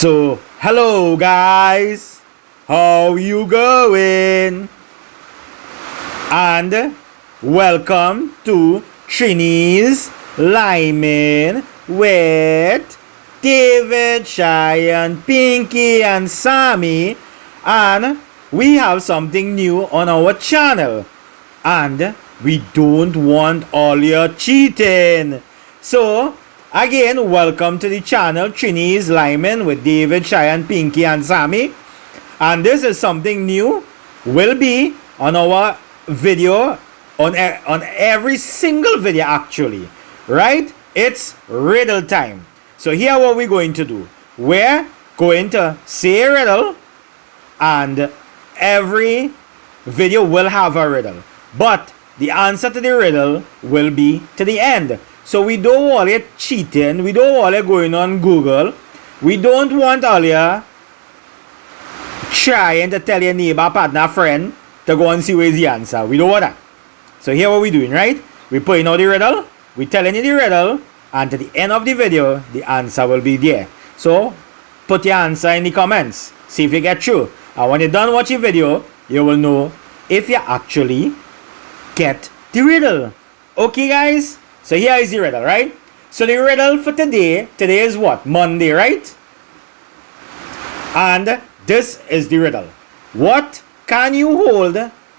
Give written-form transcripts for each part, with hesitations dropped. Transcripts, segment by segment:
So, hello guys, how you going? And welcome to RaInY's RaInY with David, Cheyenne, Pinky and Sammy, and we have something new on our channel and we don't want all your cheating. So again, welcome to the channel RaInY's RaInY with David, Cheyenne, Pinky and Sammy, and this is something new. Will be on our video, on every single video actually, right? It's riddle time. So here what we're going to do, we're going to say a riddle and every video will have a riddle, but the answer to the riddle will be to the end. So we don't want you cheating, we don't want you going on Google, we don't want all you trying to tell your neighbor, partner, friend to go and see where's the answer. We don't want that. So here what we're doing, right? We're putting out the riddle, we're telling you the riddle, and to the end of the video, the answer will be there. So put your answer in the comments, see if you get through. And when you're done watching the video, you will know if you actually get the riddle. Okay guys? So here is the riddle, right? So the riddle for today is what? Monday, right? And this is the riddle. What can you hold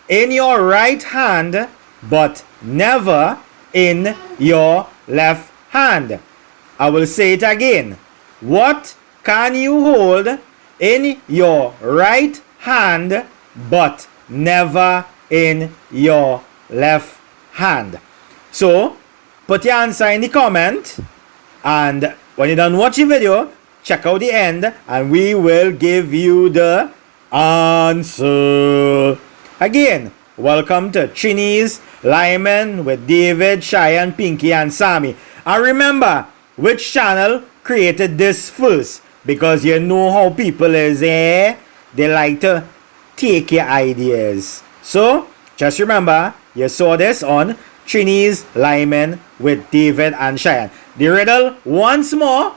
in your right hand but never in your left hand? I will say it again. What can you hold in your right hand but never in your left hand? So put your answer in the comment, and when you're done watching the video, check out the end and we will give you the answer. Again, welcome to RaInY's RaInY with David, Cheyenne, Pinky and Sammy. And remember, which channel created this first? Because you know how people is, they like to take your ideas. So just remember, you saw this on RaInY's RaInY with David and Cheyenne. The riddle once more.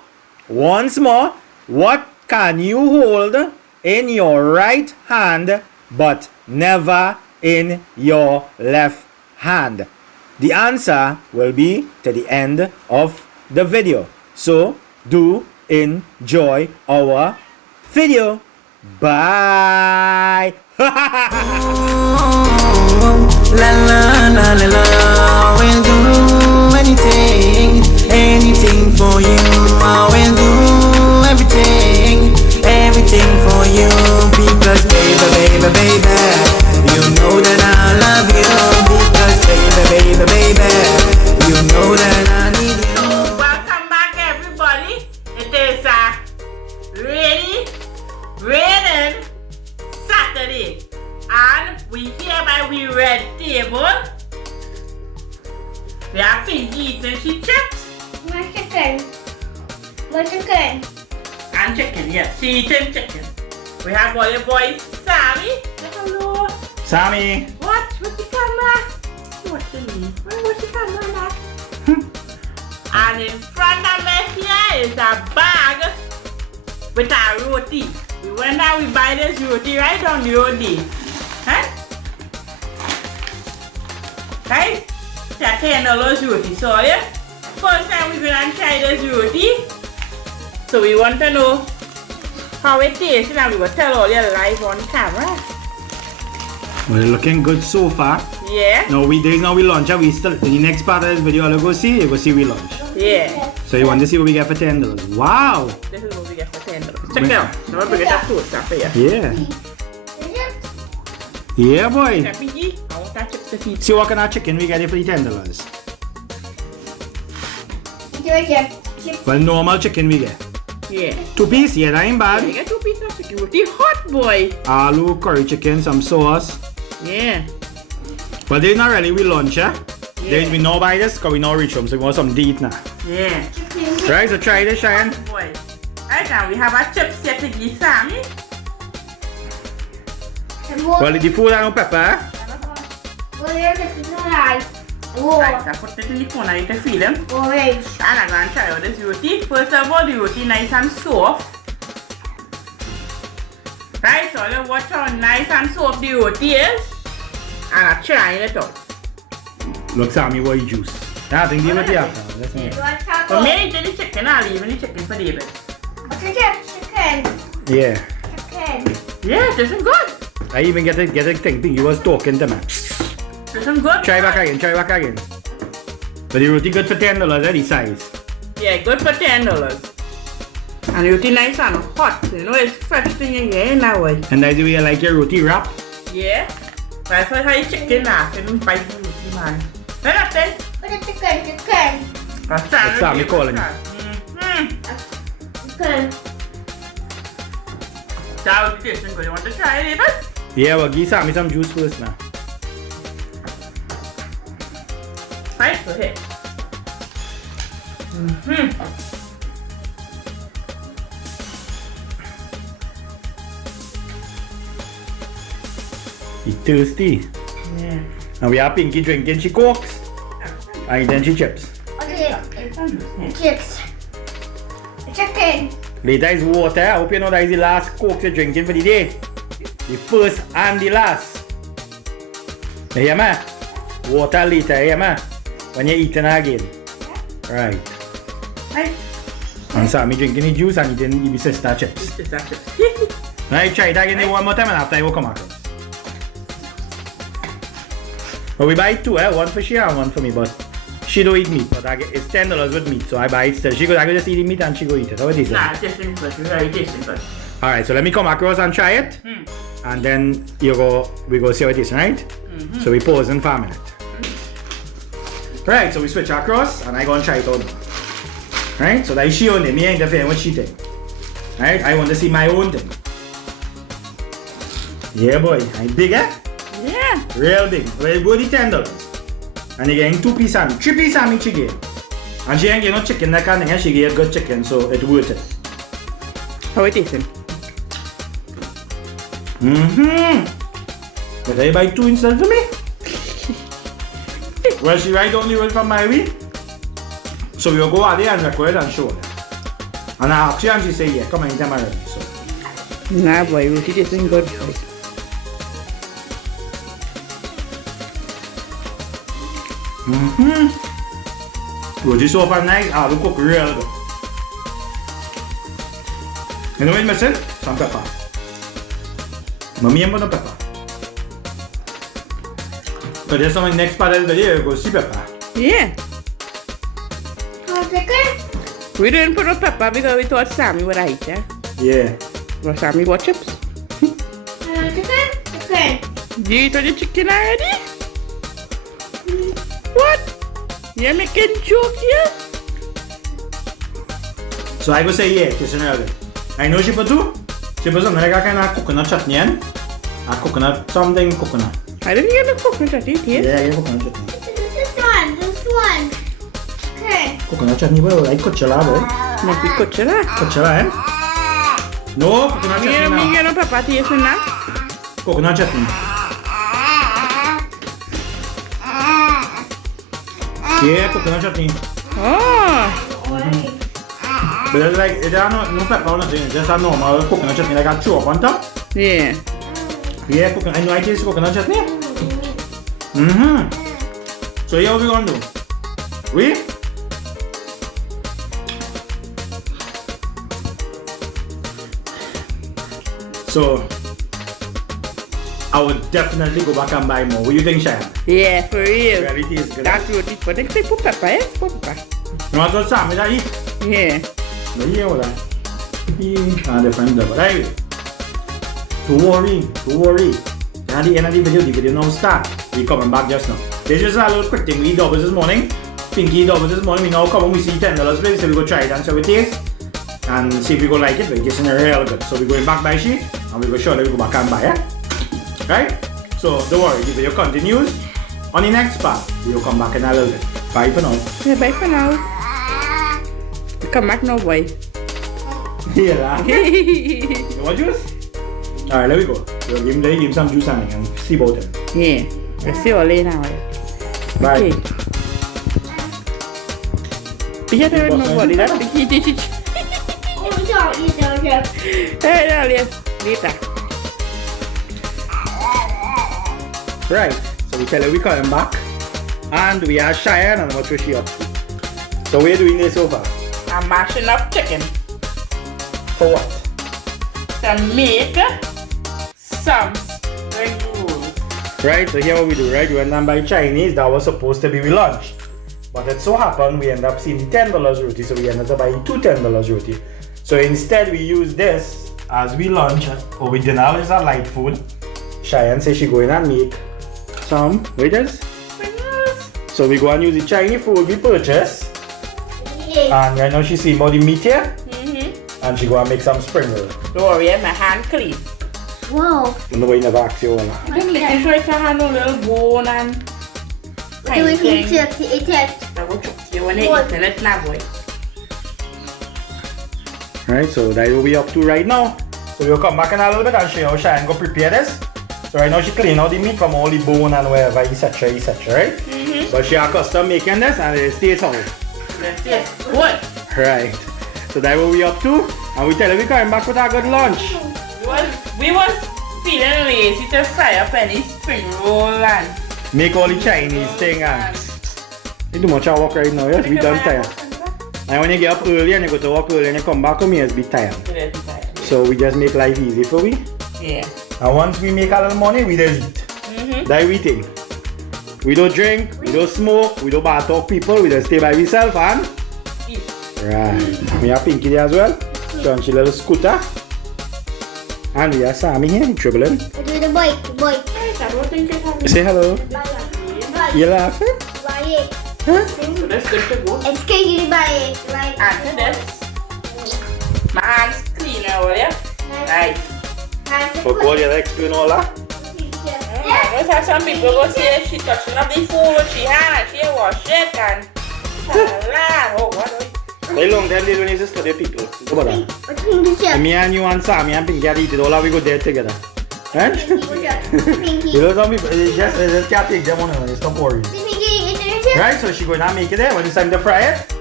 What can you hold in your right hand but never in your left hand? The answer will be to the end of the video. So do enjoy our video. Bye. La la la la la, we'll do anything for you. I will do everything for you. Because baby, you know that I love you. Because baby, you know that I need you. Welcome back everybody. It is raining Saturday. And we hereby we red table. We have Pinky eating she chips. My chicken. And chicken, yes. She eating chicken. We have all the boys. Sammy. Say hello. Sammy. What? What's the camera? What's the name? What's the camera like? And in front of me here is a bag with a roti. We went out, we buy this roti right on the road day. Huh? Right? It's $10 roti. So yeah, first time we're gonna try this roti. So we want to know how it tastes, and we will tell all your live on camera. Well, looking good so far. Yeah. No, we launch. We still in the next part of this video. I'll go see. You go see we launch. Yeah. So you want to see what we get for $10? Wow. This is what we get for $10. Check it out. Now we'll bring it up close for you. Yeah. Yeah, boy. Yeah, Pinky, I want that chips to feed. See what kind of chicken we get here for the $10? Well, normal chicken we get. Yeah. 2 piece. Yeah, that ain't You bad. get 2 pieces of chicken. Roti hot, boy. Aloo, curry chicken, some sauce. Yeah. Well, this is not really we lunch, eh? Yeah. We know by this because we know reach home, so we want something to eat now. Yeah. Right, so try this, Cheyenne. Boy. Right now we have our chips here to give Sammy. Well, the food and no pepper, eh? Right, I put it in the corner, you can feel them. Orange. And I'm going to try out this roti. First of all, the roti nice and soft. Right, so let's watch how nice and soft the roti is. And I'm trying it out. Look, Sammy, what you juice. I think they were there. Let's see. So me eat the chicken, I'll leave the chicken for David. Chicken. Yeah. Chicken. Yeah, this is good. I even get a thing. You was talking to me. This is good. Try back again. But the roti good for $10, this size. Yeah, good for $10. And roti nice and hot. You know, it's fresh thing in here now. And that's the way I like your roti wrap. Yeah. That's why I chicken now. I can bite the roti, man. Then that's it. What is chicken? That's Sammy calling you. Chicken. That was tasting good. You want to try it, David? Yeah, well, give Sammy some juice first now. Right, so here. He's thirsty. Yeah. And we have Pinky drinking, she cokes. And then she chips. Okay. Chips. Chicken. Later is water. I hope you know that is the last coke you're drinking for the day. The first and the last. You hear me? Water later, you hear me? When you're eating again. Right. Right. And Sammy drinking the juice and eating the sister chips. This is that chip. Right, try it again one more time and after I will come out. But we buy two, one for she and one for me, but she don't eat meat, but it's $10 with meat, so I buy it still. I go just eat the meat and she go eat it. How is this? Nah, it's tasting good. It's very tasting good. Alright, so let me come across and try it. And then we go see how it is, right? So we pause in for a minute. Right, so we switch across and I go and try it out. Right, so that is she only, me ain't interfering with she thing. Right, I want to see my own thing. Yeah boy, I'm big eh? Yeah. Real big. Well, go the $10. And you're getting 2 pieces and 3 pieces and she gave. And she ain't getting no chicken that kind of thing, she gave good chicken, so it's worth it. How it tasting? But I buy 2 instead for me? Well, she write down the word from my way. So we'll go out there and record and show her. And I ask her and she say, yeah, come anytime I'm ready. So. Nah boy, roti tasting good. Roti so far nice, we cook real good. You know what I'm missing? Some pepper. Mommy and no pepper. So there's some next part of the video, go see pepper. Yeah. Chicken. We didn't put no pepper because we thought Sammy would eat, eh? Yeah. Well, Sammy, what chips? Chicken. Do you eat all your chicken already? What? You're making jokes here? So I go say yeah, it's real good. I know she put 2. She put some like a kind of coconut chutney and a coconut, something coconut. I didn't get the coconut chutney, yes? Yeah, I get coconut chutney. This one. Okay. Coconut chutney, boy, like coachella, boy. Must be coachella. Coachella, eh? No, coconut chutney Me now. get no pepper taste in that. Coconut chutney. Yeah, coconut chutney. Oh. But it's like, it has no pepper or nothing, it's just a normal coconut chutney, like a chop on top. Yeah. Yeah, coconut, I know I taste coconut chutney. So here what we gonna do? So, I would definitely go back and buy more. What do you think, Shaya? Yeah, for real. Reality is good. That's roti. But next time put pepper, eh? Put pepper. You want to Sam, that eat? Yeah. No, yeah, what that? Different level. Anyway, don't worry. At the end of the video now start. We coming back just now. This is just a little quick thing. We eat doubles this morning. Pinky doubles this morning. We now come and we see $10 place, so we go try it and see how it tastes. And see if we go like it, but it's tasting real good. So we're going back by she, and we go sure that we go back and buy it. Right? So don't worry, the video continues. On the next part, we'll come back in a little bit. Bye for now. Yeah, bye for now. Come back now, boy. Yeah. You want juice? Alright, let me go. We'll give him some juice and see about him. Yeah. Let's see all later now. Bye. Okay. You don't know what it is. Oh, don't eat those. Hey, later. Right. So we tell her we coming back. And we are Cheyenne and what she up to. So we're doing this so far. I'm mashing up chicken. For what? To make some spring rolls. Right, so here what we do, right? We went down by Chinese, that was supposed to be we lunch. But it so happened we end up seeing the $10 roti, so we ended up buying two $10 roti. So instead we use this as we lunch or we dinner, which is a light food. Cheyenne says she going and make some, waiters. So we go and use the Chinese food we purchased. And right now she see about the meat here. And she go and make some spring roll. Don't worry, my hand clean. Whoa. Nobody never asked you all. I'm making sure it's a hand a little bone and Do we need to eat it? I will choke you when I eat it, let's not boy. Right, so that's what we up to right now. So we'll come back in a little bit and show you how Cheyenne go prepare this. So right now she clean out the meat from all the bone and wherever, etc, right? So she accustomed making this and it stays how. Yes, good. Right. So that's what we up to. And we tell her we coming back with a good lunch. We was feeling lazy to fry up any spring roll and Make all the Chinese thing and you do much work right now, yes? We done tired. And when you get up early and you go to work early and you come back home, you just be tired. So we just make life easy for we. Yeah. And once we make a little money, we just eat. That's we think. We don't drink, we don't smoke, we don't bad talk people, we just stay by ourselves and Eat. right. We have Pinky there as well. So she little scooter. And we have Sammy here, dribbling. Do the bike, bike. Say hello. Bike. You laughing? Bike. Huh? So that's good to go. It's crazy bike. Like. And this. My hands clean now, will ya? Right. For God, you explain all that? Most of some people go say she touching up the food with she hand and she wash it and oh what? How long time they don't need to study people? Come on. What's Pinky? Me and you and Sammy and Pinky are eating all of we go there together. Right? Pinky. You know some people, they just can't take them on it, it's not boring. Pinky, Right, so she going to make it there when it's time to fry it.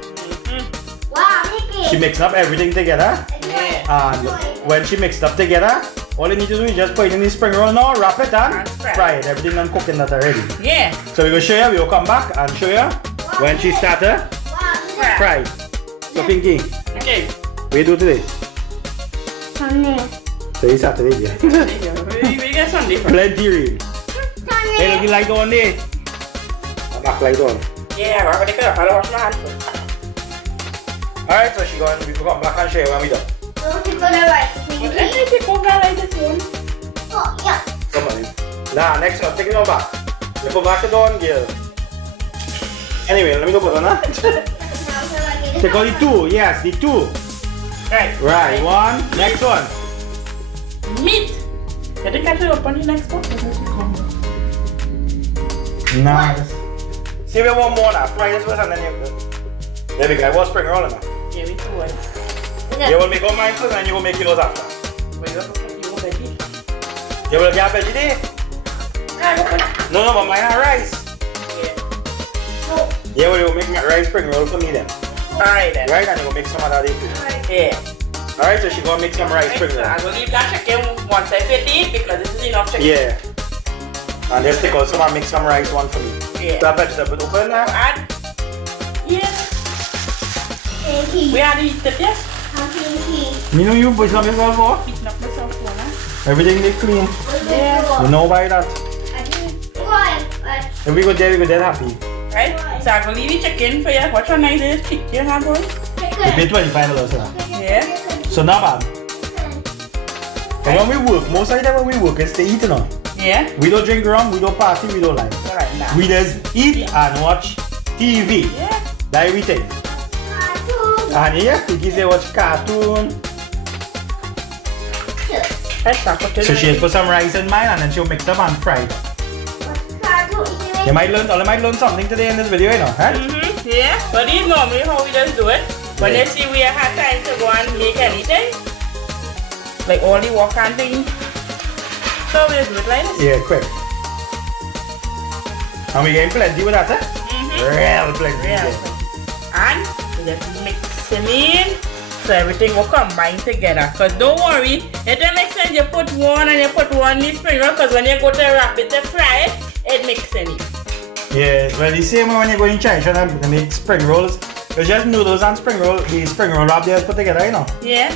wow, Pinky. She mix up everything together. And when she mixed up together, all you need to do is just put it in the spring roll now, wrap it and fry it. Everything done cooking that already. Yeah. So we go show you, we will come back and show you when she started fry. So Pinky, Okay. what you do today? Sunday. So it's Saturday, yeah. We get Sunday. Plenty rain. Hey, look, you like the one day? Back like the one. Yeah, I'm gonna wash my hands first. Alright, so she going, we will come back and show you when we done. Don't you go to right, But Pinky? I take over like this one. Oh, yeah. Come on in. Nah, next one, take it on back. You put back the one, girl. Anyway, let me go put on that. Take out the two, yes, the two. Right. Right, one, next one. Meat. I think I should open the next one. Nice. See, we want more now. Fry this first and then you. There we go. I was spring rolling now. Yeah, we do it. You will make all mine first and then you will make yours after. But you have to put your veggie. You will get veggie there? No, but mine are rice. Yeah. Yeah, well, you will make my rice spring roll for me then. Alright then. Right, and you will make some of that too. Yeah. Alright, so she gonna make some rice spring roll. I'm gonna leave that chicken once I fit it because this is enough chicken. Yeah. And just take also and make some rice one for me. Yeah. That vegetable open now. Add. Yeah. Pinky. We had to eat it, yes? Pinky. Me know you put some yourself for? Eating up myself for now. Everything they clean. Yeah. You know by that. If we go there happy. Right? So I'm gonna leave the chicken for you. What's your nice little chicken you have, boy? We pay $25 for that. Yeah. So not bad. And when we work, most of the time when we work, it's to eat, you know. Yeah. We don't drink rum, we don't party, we don't lie. Alright now. We just eat and watch TV. Yeah. That's everything. And yeah, Pinky say watch cartoon. Let's start with So she has put some rice in mine and then she'll mix them and fry it. You might learn something today in this video, you know, huh? Yeah. But this is normally how we just do it. When Yeah. you see we have time to go and make anything, like all the work and things, so we do it like this. Yeah, quick. And we getting plenty with that, eh? Real plenty. Yeah. And we just mix them in so everything will combine together. Cause don't worry, it don't make sense you put one and you put one in the spring roll, cause when you go to wrap it to fry it, it mixing it. Yeah, well, the same way when you go in China, trying to make spring rolls. It's just noodles and spring roll. The spring roll wrap they just put together, you know. Yeah.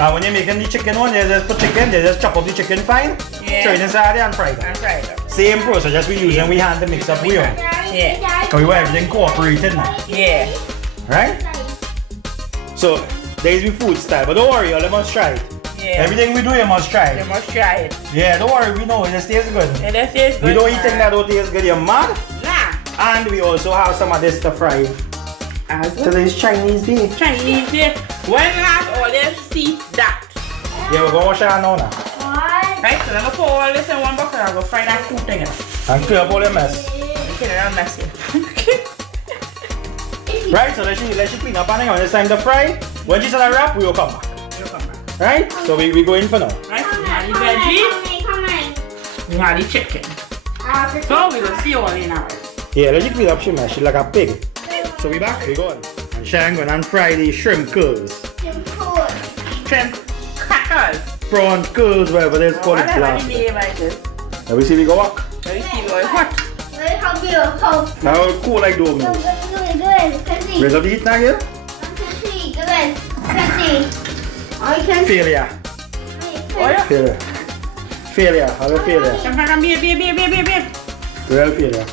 And when you're making the chicken one, they just put chicken, they just chop up the chicken fine, Yeah. throw it inside there and fry it. And fry it up. Same process, just we using we hand to mix up we on. Yeah. So we want everything cooperated now. Yeah. Right? So there's the food style, but don't worry, you must try it. Yeah. Everything we do, you must try You it. must try it. Yeah, don't worry, we know it just tastes good. And that tastes good. We don't eat things that don't taste good, you're mad. Nah. And we also have some of this to fry. Today's Chinese day. Chinese day. When last all this see that. Yeah, we're gonna wash our now. Right, so let me pour all this in one bucket and I'll go fry that food together. And clear up all the mess. Okay, that's messy. Right, so let she clean up and then when it's time to fry, when she start to wrap, we will come back. You come back. Right? So we go in for now. Right, so we have the veggies, we have the chicken. So we will see all in now. Yeah, let she clean up, she mess. She like a pig. So we back, we going. And Sharon going and fry the shrimp curls. Shrimp crackers. Prawn curls, whatever they call it. Whatever the Last. name like this. Let me see we go walk. Let me see what hot. Now it's cool like Domino's. Raise up the heat now, yeah? Failure. Oh yeah. Failure. Failure. Have a failure. Come back, beep. Real failure.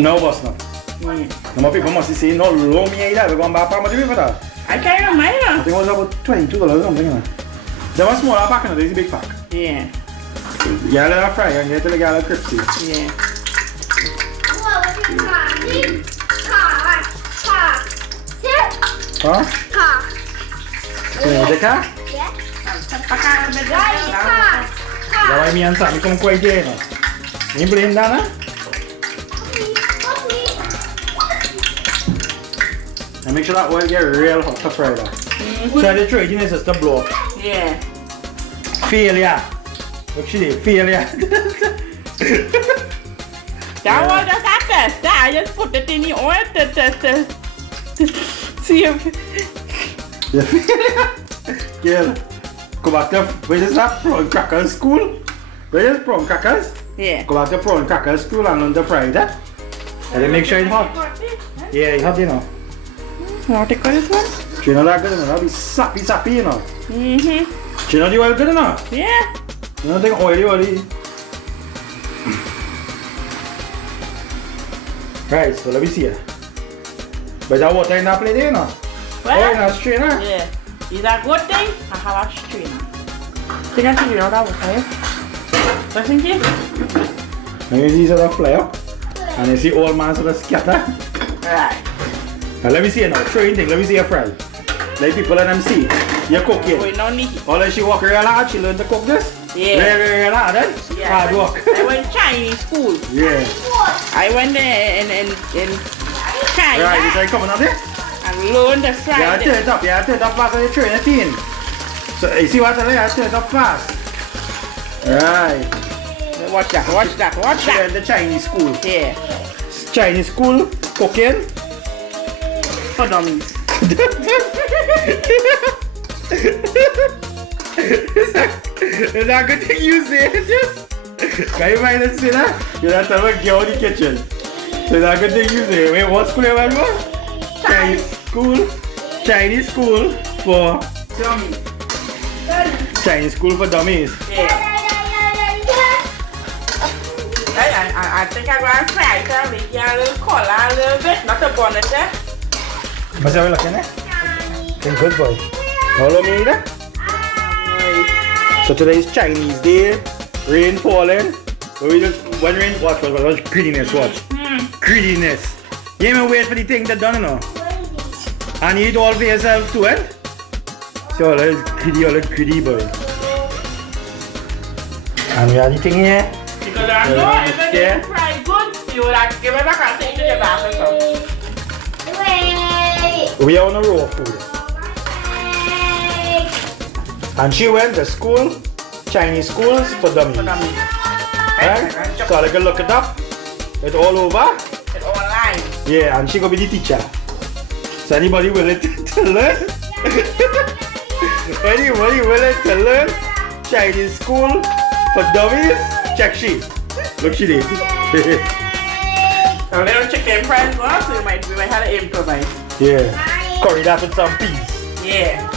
No boss no. No more people must say no low me either. We're going back for that. I can't remember. I think it was about $22 or something. You know. There was a smaller pack and there's a big pack. Yeah. Yeah, let her fry and get the girl crispy. Yeah. Huh? The car? That's why me and Sammy come quite there, you know. You blame that, huh? And make sure that oil get real hot to fry that. So the trading is just to blow up. Yeah. Failure. Look, she did. Failure. That was just a test. I just put it in the oil to see if... Yeah, failure. Girl, go back to, where is that prawn crackers school? Where is prawn crackers? Yeah. Go back to prawn crackers school and learn to fry that. And then make sure it's hot. Yeah, it's hot, you know. Want to cut this one? Do you know that good enough? That'll be sappy, you know. Mm-hmm. Do you know the oil good enough? Yeah. You don't think oily. Right, so let me see it. But that water in that plate, you know? Well, Oh, in a strainer? yeah. Is that good thing? I have a strainer. Think I figure out that water, yeah? What think you? And you see sort of fly up. And you see old man sort of scatter. Right. Now let me see it now. Throwing thing, let me see you fry. Let people let them see. You're cooking. We don't need it. Or she walk real hard, she learn to cook this? Yeah. Real hard, eh? Yeah, Hard work. I went Chinese school. Yeah. I went there in China Right, you try coming up there? and learned to fry Yeah, them. turn it up. Yeah, turn it up fast on the train, the tin. So, you see what I mean? Turn it up fast. Right. Watch that. She went to Chinese school. Yeah. Chinese school, cooking. For dummies. Is that a good thing you say? Can you mind us say that? You have to have a girl in the kitchen. So is that a good thing you say? Wait, what school you went for? Chinese school for Dummies. Chinese school for dummies. Yeah. I think I'm going to fry it and make it a little color a little bit, not a bonnet there. What's that looking at? Looking good boy. Follow me there. So today is Chinese day. Rain falling. But we just when rain watch greediness, watch. Greediness. You ain't even wait for the thing to done, you know. And you eat all for yourself too, eh? So all the greedy boy. And we have the thing here. Because I know if it didn't fry good, you would have given it back and take it to the back or something. We are on a raw food. And she went to school, Chinese schools for dummies. Right? So I can look it up. It's all over. It's online. Yeah, and she gonna be the teacher. So anybody willing to learn? Anybody willing to learn Chinese school for dummies? Check she. Look, she did. A little chicken fries well, so we might have to improvise. Yeah. Curry that with some peas. Yeah.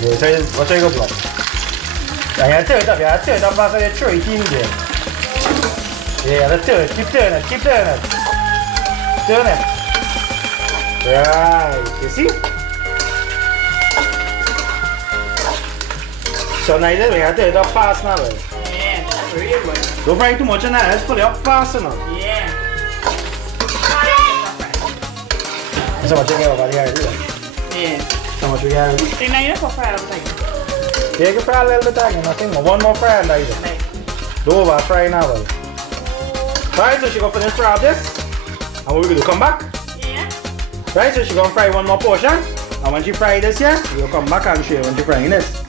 Yeah, so what you go block? Yeah, you turn it up, after you throw it in there. Yeah, let's turn it, keep turning it. Turn it. Right, you see? So now we have to turn it up fast now. Right? Yeah, that's really good. Don't fry too much in that, let's pull it up fast enough. Yeah. So much you get over here, Yeah. so much we got. Think now you know for fry, I'm like, Yeah, you can fry a little bit again, nothing more. One more fry and that is it. Don't over fry now. Well. Right, so she gonna finish fry this. And what we gonna come back? yeah. Right, so she gonna fry one more portion. And when she fry this here, we'll come back and show you when she frying this.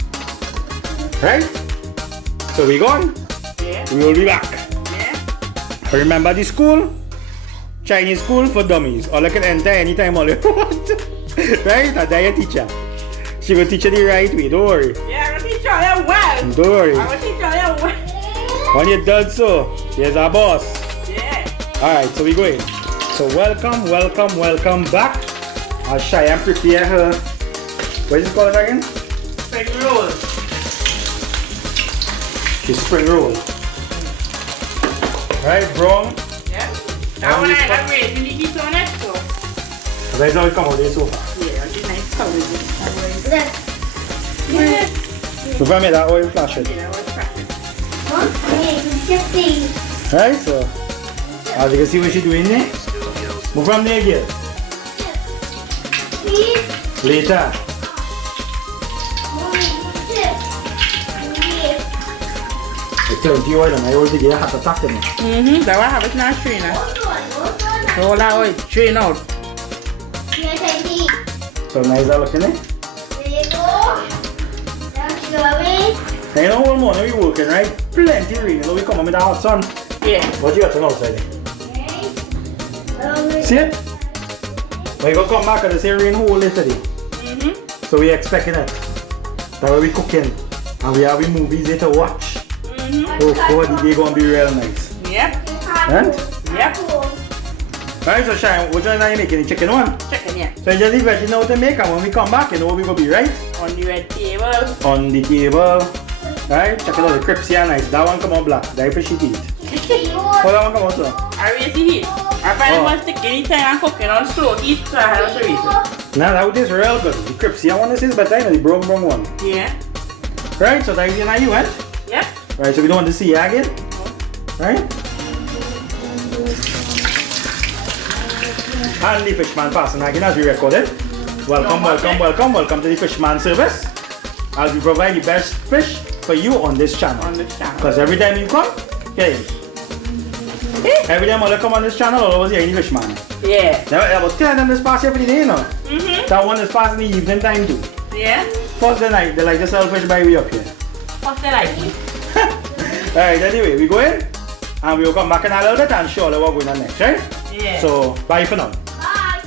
Right? So we gone. Yeah. We will be back. Yeah. Remember the school? Chinese school for dummies. All I can enter anytime all you want. Right? That's your teacher. She will teach you the right way, don't worry. Yeah, I'm gonna teach you all well. Don't worry. I'm gonna teach you all well. When you're done so, here's our boss. Yeah. Alright, so we going. So welcome back. I'll try and prepare her. What is it called again? Spring rolls. She's spring roll. Right, brown. Yeah. That one I got raised in the heat on it, so. That's how it come out there so far. Yeah, it's nice color. Look. Yeah. So if I make that oil flash it. Yeah, what's practice? Huh? Yeah, just see. Right, so as you can see what she's doing there. Move from there again. Please. Later. Mommy, sit. Please. I tell you oil and I always get a heart attack in it. That one have it now, trainer. Hold on. Roll out it, train out. Here, take it. So nice that looking it. There you go. Now she go away. Now you know all morning we working, right? Plenty rain, you know we come home with the hot sun. Yeah. What you got to outside? Okay. See it? But you gonna come back and the same rain hole yesterday. So we expecting it. That's why we cooking. And we have movies there to watch. Oh God, the day gonna be real nice. Yep. Right? Yep. Right, so Shine, which one are you making? The chicken one? Chicken, yeah. So you just leave veggies now to make, and when we come back, you know what we gonna be, right? On the red table. On the table. Right? Check it out, the crips here nice. That one come out black. That is she eat. Oh, that one come out so. I raise the heat. I find it once stick anytime I'm cooking on slow heat, so I have to raise it. Now that is real good. The crips here one is better than the brown one. Yeah. Right, so that is how you went. Yep. Right, so we don't want to see you again. Right? And the Fishman passing again as we recorded. Welcome to the Fishman service. As we provide the best fish for you on this channel. On this channel. Because every time you come, okay. Every time I come on this channel, I'll always hear any Fishman. Yeah. There are about 10 of them this past every day, you know. That one is passing the evening time too. Yeah. First the night, they like to sell fish by way up here. What's the like? Alright, anyway, we go in and we will come back in a little bit and show you what we're going on next, right? Yeah. So, bye for now. Bye.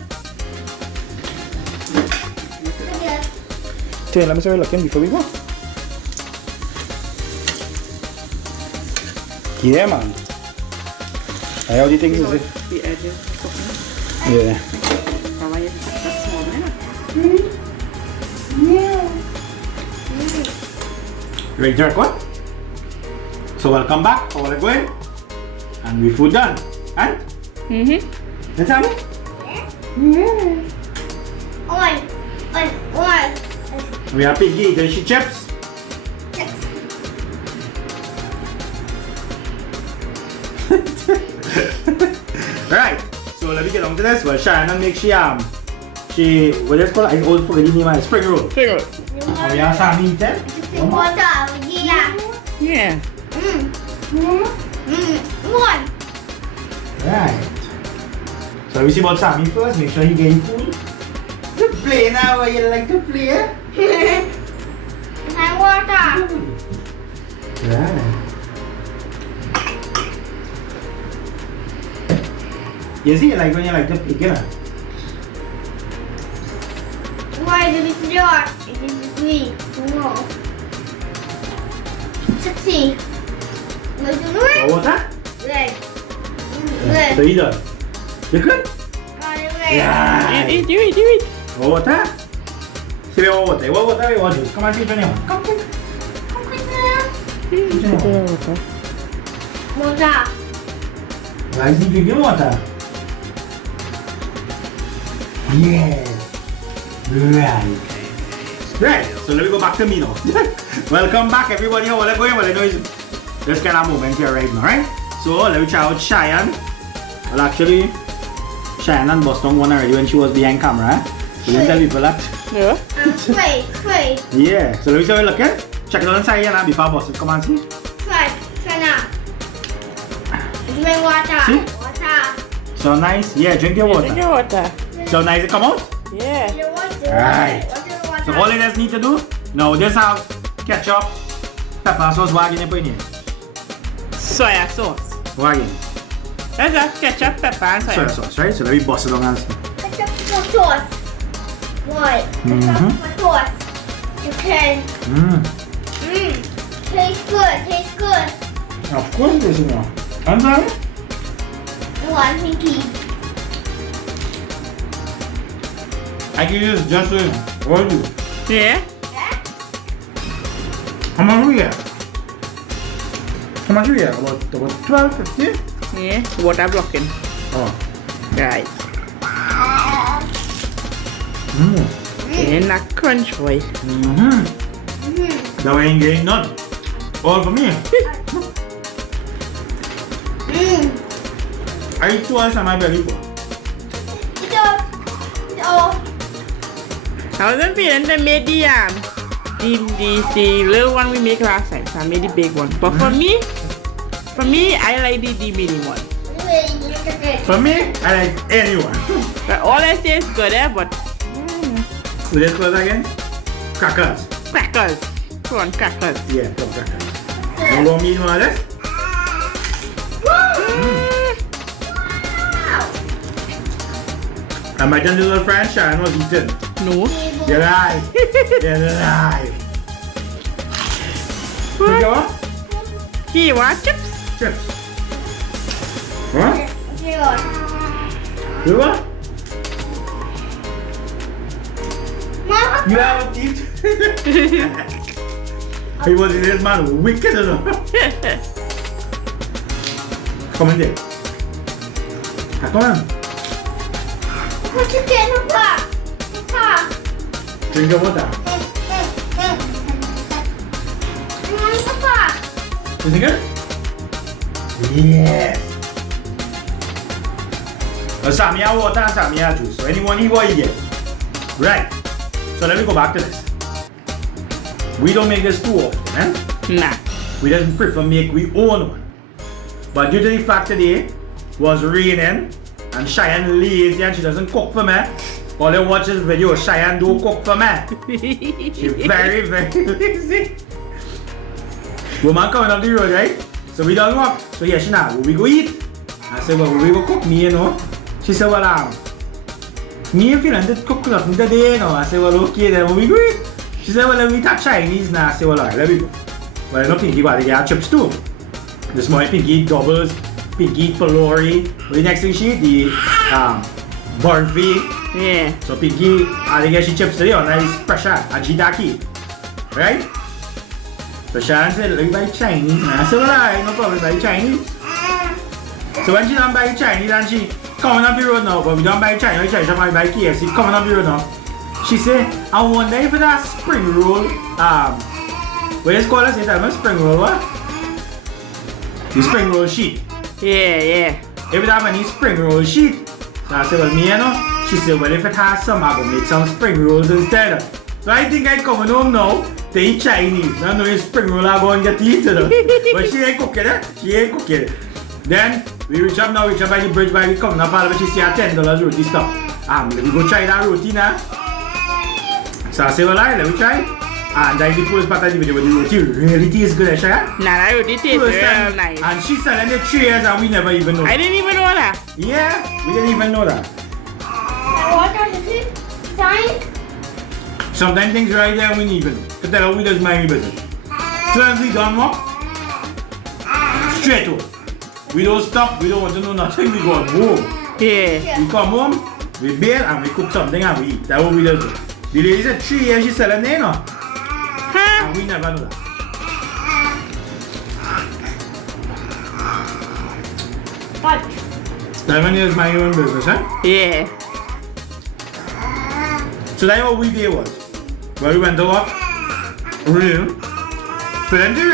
Let me start looking before we go. Yeah, man. I how do you think is it? The edges. Yeah. Probably a small minute. Ready to record? So welcome back. How are you going? And we food done. And? Let's have it. One. We have piggy eating she chips. Right. So let me get on to this. Well, Shannon make she what is it called? I always forget the name. Spring roll. Spring roll. And we have Sammy eating. Yeah. One. Right. So we see about Sammy first. Make sure he get food. To play now. You like to play? Water. Right. You see, like when you like to pick it up. Why did it dark? It is green. No. 60. Người chú nuôi. More water? Người. So Người. you done? You good? Người. Yeah. Eat, eat. More water? See more water. What water you want to use? Come on, see if anyone. Come quick. Một giờ. Why is he drinking water? Yes. Right. Right. So let me go back to me now. Welcome back, everybody. How are you going? Well, I know it's this kind of moment here right now, right? So let me try out Cheyenne. Well, actually, Cheyenne and Boston won already when she was behind camera. So you tell people that. Yeah. Wait. Yeah. So let me see how you look at. Check it out inside here now before Boston. Come on, see. Try now. Drink water. See? Water. So nice. Yeah, drink your Drink water. your water. So nice it come out. Yeah. Right. So all you just need to do now, just have ketchup, pepper sauce, wagging it in here. Soya sauce. Wagging. That's that ketchup, pepper, and Soy soya. sauce, right? So let me bust it on and see. Ketchup for sauce. Right. Ketchup for sauce. Chicken. Tastes good. Of course it is, you know. I'm sorry? One pinky. I can use just a what do you? Yeah. How much we get? How much we get? About 12, 15? Yeah. Water blocking. Oh. Right. And that crunch boy. That way ain't getting none. All for me. I eat 2 hours on my belly for. I wasn't feeling the made the little one we make last time, so I made the big one. But for me, I like the mini one. For me, I like anyone. But all I say is good, but So let's close again. Crackers. crackers. Come on, crackers. Yeah, some crackers. You want me to know this? And my ten little friend Sharon was eating. No. You're alive. You're alive. You go? Here, you want chips? Chips. What? You what? You have a teeth? He was in his man wicked enough. Come in there. Come on. Drink your water. Is it good? Yes. Samia water and Samia juice. So anyone eat what you get. Right. So let me go back to this. We don't make this too often, eh? Nah. We just prefer make we own one. But due to the fact today was raining and Cheyenne lazy and she doesn't cook for me. All I watch this video, Cheyenne don't cook for me. She's very, very lazy. Woman coming up the road, right? So we don't walk. So yeah, she now, we go eat. I said, well, we go cook me, you know. She said, well, me feeling to cook nothing today, you know. I said, well, okay, then we go eat. She said, well, let me eat that Chinese now. I said, well, alright, let me go. Well, I know Pinky got to get her chips too. This morning, Pinky eat doubles, Pinky eat pylori. But the next thing she eat, the burfi. Yeah. So Pinky, I get she chips today on nice pressure, a jidaki. Right? So Sharon said, let me buy Chinese. And I said, well, alright, no problem, buy Chinese. So when she done buy Chinese and she coming up the road now, but we don't buy Chinese, she buy KFC, coming up the road now. She said, I wonder if that spring roll, what is it called? I said, spring roll what? The spring roll sheet. Yeah. If it have any spring roll sheet. So I said, well, me, you know. She said, well, if it has some, I will make some spring rolls instead. So I think I'm coming home now to eat Chinese. I know it's spring roll, I go and get to eat it. But she ain't cooking it. She ain't cooking it. Then we reach up by the bridge by we coming up all of it. She see a $10 roti stuff. Let me go try that roti now. So I say, well, alright, let me try. And that's the first part of the video where the roti really tastes good, Shaya. Nah, that roti tastes real nice. And she's selling the trays and we never even know. I didn't even know that. Yeah, we didn't even know that. Sometimes things right there we need even. To tell her we just mind business. So as we done what? straight home. We don't stop, we don't want to know nothing, we go home. Yeah. We come home, we bail and we cook something and we eat. That's what we do. The lady said 3 years she's selling there, no? Huh? And we never know that. What? 7 years my own business, huh? Yeah. So that's what we did was. Well, we went to work, rain, plenty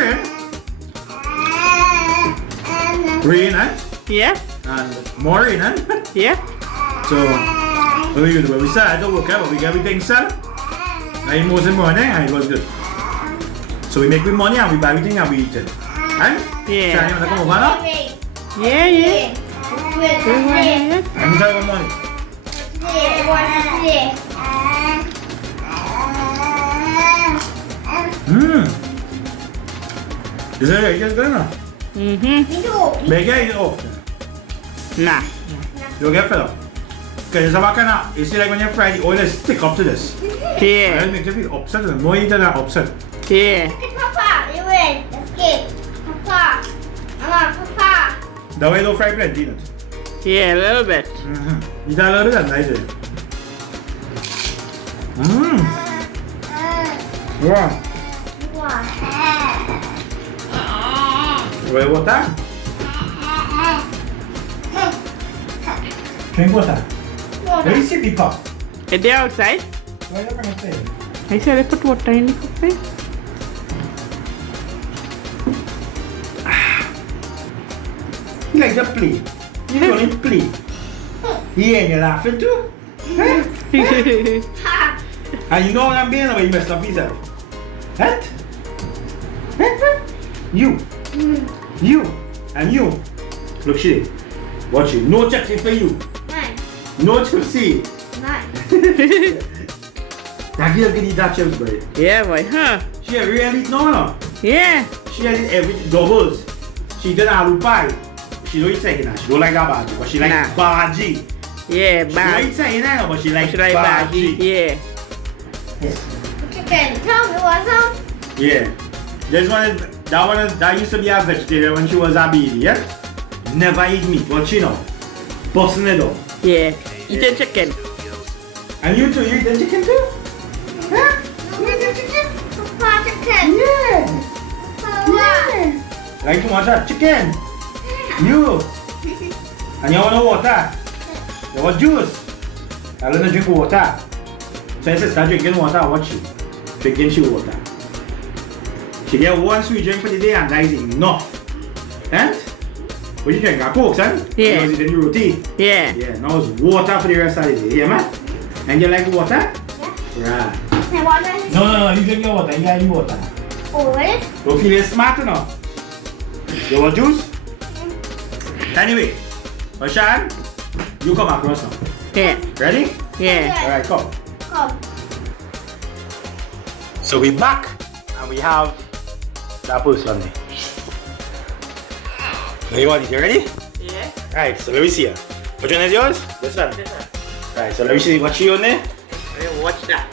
rain, eh? Yeah. And more rain, eh? Yeah. So, what we do? Well, we started to work out, but we get everything set. Like most in the morning, and it was good. So we make good money and we buy everything and we eat it. Right? Yeah. Shani, you want to come over now? Yeah, yeah. Let me tell you one money. Is that right? Just good enough? Mm-hmm. Make it eat off. Nah. You'll get fed up. Because it's about kind of, you see like when you fry the oil, is stick up to this. Yeah. And it makes you feel upset. The more you eat it, that upset. Yeah. Papa, you win. Escape. Papa. Papa. That way you don't fry plenty, innit? Yeah, a little bit. Eat a little bit and nice it. Wow. Well, water? Drink water. Where is it, pop? Is they outside? Why are you going to say? I said I put water in the coffee. You like to play. You don't only play. Yeah, and you're laughing too. Huh? And you know what I'm being about, you messed up yourself. What? You. You. And you. Look, she. Watch it. No chips for you. No chips, see. That girl can eat that chips, boy. Yeah, boy, huh? She really eat no. Yeah. She eat everything, doubles. She did aloo pie. She don't eat second, she don't like that bhaji, but she like Nah. bhaji. Yeah, She don't bad. eat second, but she like Should I bad? bhaji. Yeah. Chicken. Tell me what's up. Yeah. This one is, that used to be a vegetarian when she was a baby, yeah? Never eat meat, but she know. Busting it up. Yeah. Eat the chicken. And you too, you eat the chicken too? Huh? You eat the chicken? Papa, chicken. Yeah. Papa. Like too much of chicken. You. And you want no water? You want juice? I learn to drink water. So I said start drinking water, watch you. Drinking she water. She get one sweet drink for the day and that is enough. And? What you drink? A Coke, son? Yeah. Because it's the roti. Yeah. Yeah, now it's water for the rest of the day. Yeah, man? And you like water? Yeah. Right. I want to. No, you drink your water. You got your water. Oh, really? Don't feel smart enough. You want juice? Anyway, Oshan, you come across now. Yeah. Ready? Yeah. Alright, come. Come. So we back and we have that person there. Now you want it, you ready? Yeah. Right, so let me see her. Which one is yours? This one. Right, so let me see what she on there. Watch that.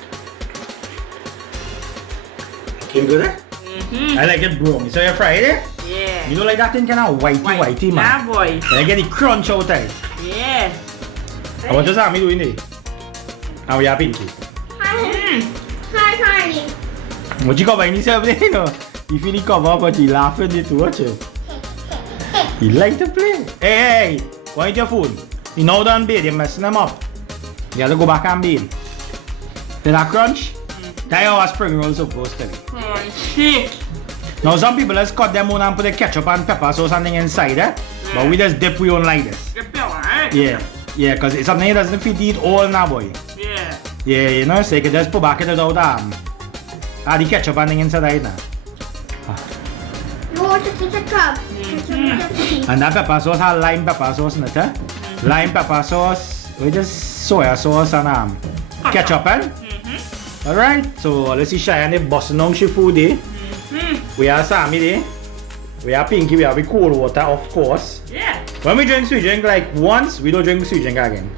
Looking good, eh? Mm-hmm. I like it brownie. So you fry it, eh? Yeah. You know like that thing kind of whitey, Nah, man. boy. And I get the crunch out there. Yeah. And what does that mean doing there? And we are pinky. Hi, Tiny. What you cover yourself there, you know? You feel the cover, but you laughing there to watch it. You like to play. Hey, go eat your food. You know done bed, you're messing them up. You have to go back and bed. Did that crunch? That's how a spring roll supposed to be. Oh, shit. Now some people just cut them on and put the ketchup and pepper sauce and thing inside, eh? But we just dip we on like this. Get better, right? Yeah, because it's something that doesn't fit to eat all now, boy. Yeah. Yeah, you know, so you can just put back it without the ketchup and thing inside now. You want to take a cup? And that pepper sauce has lime pepper sauce in it, eh? Lime pepper sauce, with just soya sauce and ketchup, eh? Alright, so let's see Cheyenne they busting down she food eh? We have Sammy there. We have Pinky, we have the cold water, of course. Yeah. When we drink sweet drink like once, we don't drink sweet drink again.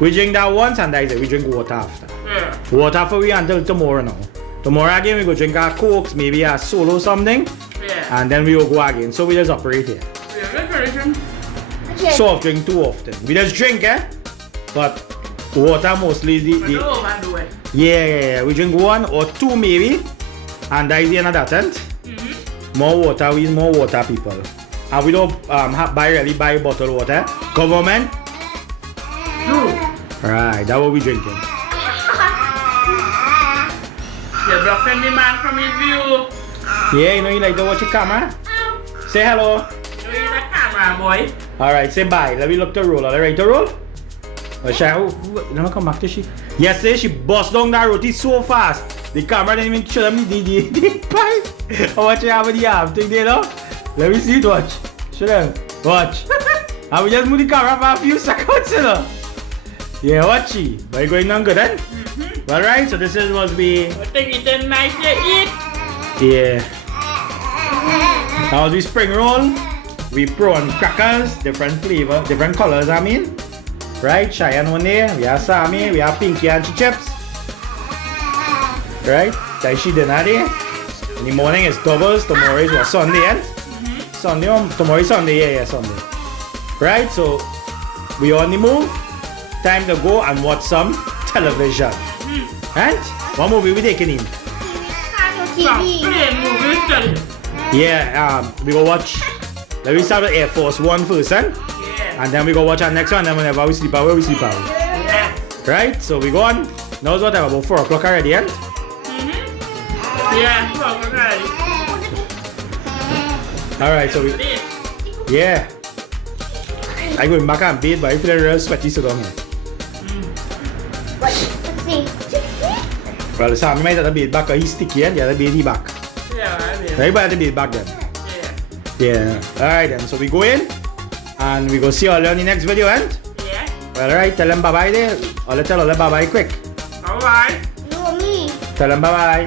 We drink that once and that is it, we drink water after. Yeah. Water for we until tomorrow now. Tomorrow again we go drink our cokes, maybe a solo something, Yeah. and then we will go again. So we just operate here. moderation. Okay. Soft drink too often. We just drink, but water mostly. But don't overdo it. Yeah. We drink 1 or 2 maybe, and that is the end of that, end. More water, we more water people. And we don't really buy bottled water. Government? True. Right, that's what we drinking. You're blocking the man from his view. Yeah, you know you like to watch your camera? Say hello. You need a camera, boy. Alright, say bye. Let me look to roll. Are they ready to roll? Let me come back to she. Yesterday she bust down that roti so fast. The camera didn't even show them the pipe. How much you have in the arm thing there now? Let me see it, watch. Show them. Watch. And we just move the camera for a few seconds, you know. Yeah, watch she. Are you going on good then? Alright, so this is what we... I think it's a nice to eat. Yeah. Now we spring roll. We prawn crackers, different flavor, different colors, I mean. Right, Cheyenne one there, we have Sammy, we have Pinky and chips. Right, that's she dinner there. In the morning it's doubles, tomorrow is what, Sunday, eh? Sunday, tomorrow is Sunday, yeah, Sunday. Right, so we on the move. Time to go and watch some television. And what movie we taking in? TV. Yeah, we go watch. Let me start with Air Force One first, eh? Yeah. And then we go watch our next one, and whenever we sleep out, we sleep out. Yeah. Right? So we go on. Now it's what time? About 4 o'clock already, eh? Yeah, well, okay. Alright, so we... Yeah. I go back and bathe, but I feel real sweaty so down here. Let's see. Well, Sammy might have to bathe back, because he's sticky, and the other bathe he back. Yeah, I mean. Everybody have to bathe back then. Yeah. Alright then, so we go in, and we go see all on the next video, and? Yeah. Well, alright, tell them bye-bye there. I'll tell them bye-bye quick. Alright. No, me. Tell them bye-bye.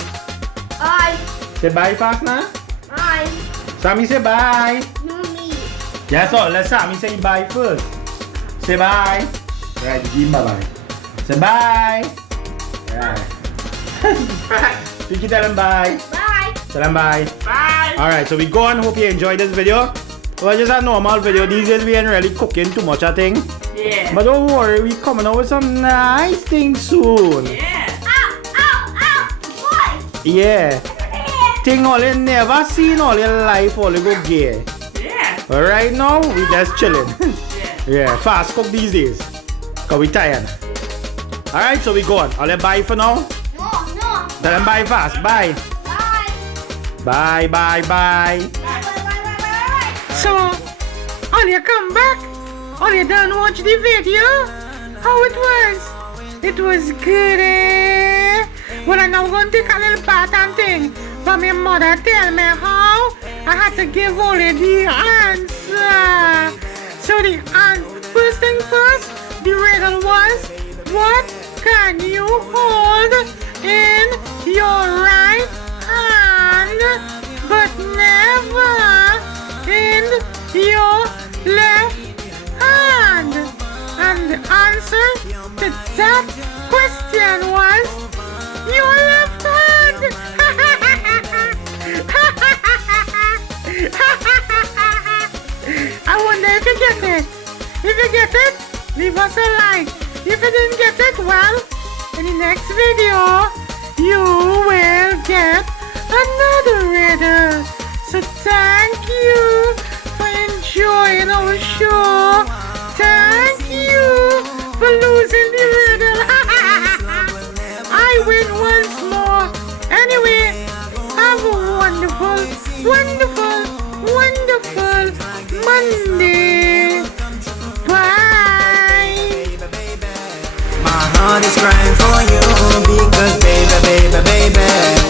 I. Say bye fast now. I. Sammy say bye. No, me. That's all. Let Sammy say bye first. Say bye. Right, give him bye-bye. Say bye. Right. Pinky, tell them bye. Bye. Tell them bye. Bye. Alright, so we go on. Hope you enjoyed this video. It was just a normal video. These days we ain't really cooking too much, I think. Yeah. But don't worry, we coming out with some nice things soon. Yeah. Ow, ow, ow. Boy. Yeah. Thing all you never seen all your life, all you go gay. Yeah. But right now, we just chilling. Yeah. Yeah, fast cook these days. Cause we tired. Alright, so we go on. All you bye for now. No. Tell them bye fast. Bye. Bye. Bye. Bye. So, all you come back? All you done watch the video? How it was? It was good, eh? Well, I'm now going to take a little bath and thing. But my mother tell me how I had to give only the answer. So first thing first, the riddle was, what can you hold in your right hand, but never in your left hand? And the answer to that question was your left hand. I wonder if you get it. If you get it, leave us a like. If you didn't get it, well, in the next video, you will get another riddle. So thank you for enjoying our show. Thank you for losing the riddle. I win once more. Anyway, have a wonderful, wonderful, wonderful Monday. Bye. My heart is crying for you because baby, baby, baby